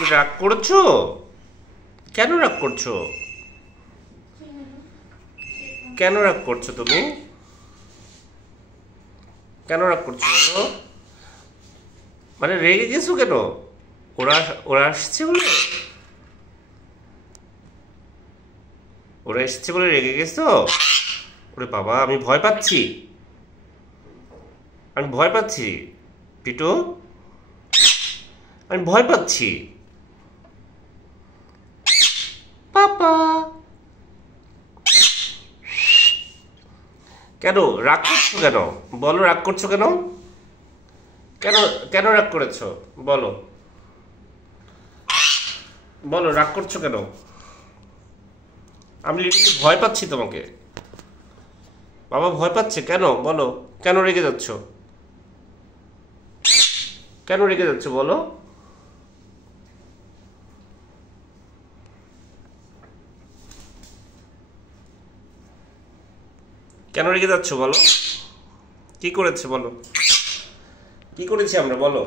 তুমি রাগ করছো? কেন রাগ করছো? কেন রাগ করছো তুমি? কেন রাগ করছো বলো? মানে রেগে গেছো কেন? ওরা ওরা আসছে বলে? ওরা এসছে বলে রেগে গেছো? ওরে বাবা, আমি ভয় পাচ্ছি। আমি ভয় পাচ্ছি পিটু। আমি ভয় পাচ্ছি পাপা। কেন রাগ করছো কেন? বলো, রাগ করছো কেন? কেন কেন রাগ করেছো? বলো, বলো রাগ করছো কেন? আমি লিটারলি ভয় পাচ্ছি তোমাকে। বাবা ভয় পাচ্ছে কেন? বলো, কেন রেগে যাচ্ছ? কেন রেগে যাচ্ছ বলো? কেন রেগে যাচ্ছ বলো? কি করেছে বলো? কি করেছি আমরা বলো?